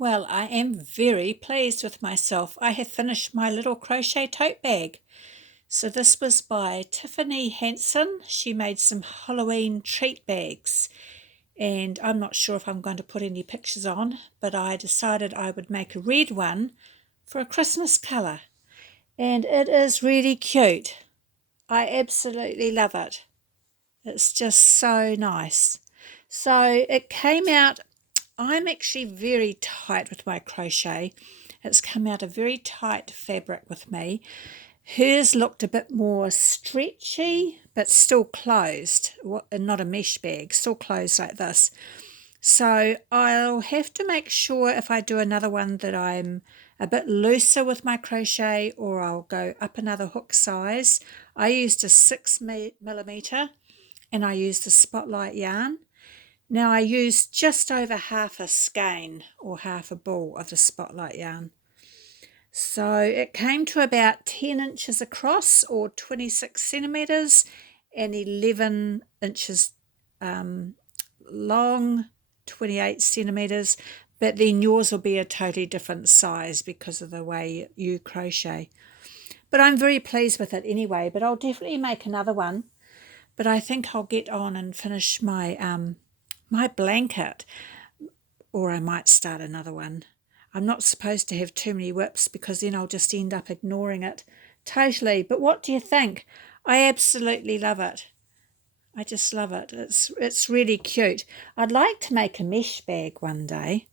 Well, I am very pleased with myself. I have finished my little crochet tote bag. So this was by Tiffany Hanson. She made some Halloween treat bags, and I'm not sure if I'm going to put any pictures on, but I decided I would make a red one for a Christmas colour. And it is really cute. I absolutely love it. It's just so nice. So it came out, I'm actually very tight with my crochet. It's come out a very tight fabric with me. Hers looked a bit more stretchy, but still closed, not a mesh bag, still closed like this. So I'll have to make sure if I do another one that I'm a bit looser with my crochet, or I'll go up another hook size. I used a 6mm and I used a spotlight yarn. Now I used just over half a skein or half a ball of the spotlight yarn. So it came to about 10 inches across, or 26 centimetres, and 11 inches long, 28 centimetres, but then yours will be a totally different size because of the way you crochet. But I'm very pleased with it anyway, but I'll definitely make another one. But I think I'll get on and finish my my blanket, or I might start another one. I'm not supposed to have too many whips because then I'll just end up ignoring it totally. But what do you think? I absolutely love it. I just love it. It's really cute. I'd like to make a mesh bag one day.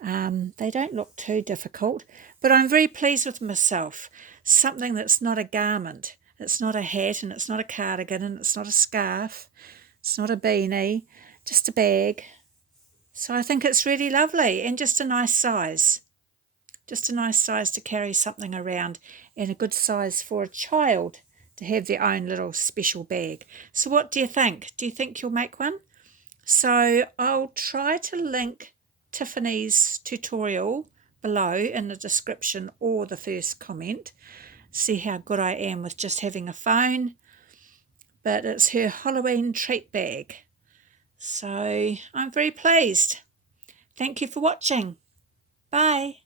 They don't look too difficult, but I'm very pleased with myself. Something that's not a garment. It's not a hat, and it's not a cardigan, and it's not a scarf. It's not a beanie, just a bag. So I think it's really lovely and just a nice size. Just a nice size to carry something around, and a good size for a child to have their own little special bag. So what do you think? Do you think you'll make one? So I'll try to link Tiffany's tutorial below in the description or the first comment. See how good I am with just having a phone. But it's her Halloween treat bag. So I'm very pleased. Thank you for watching. Bye.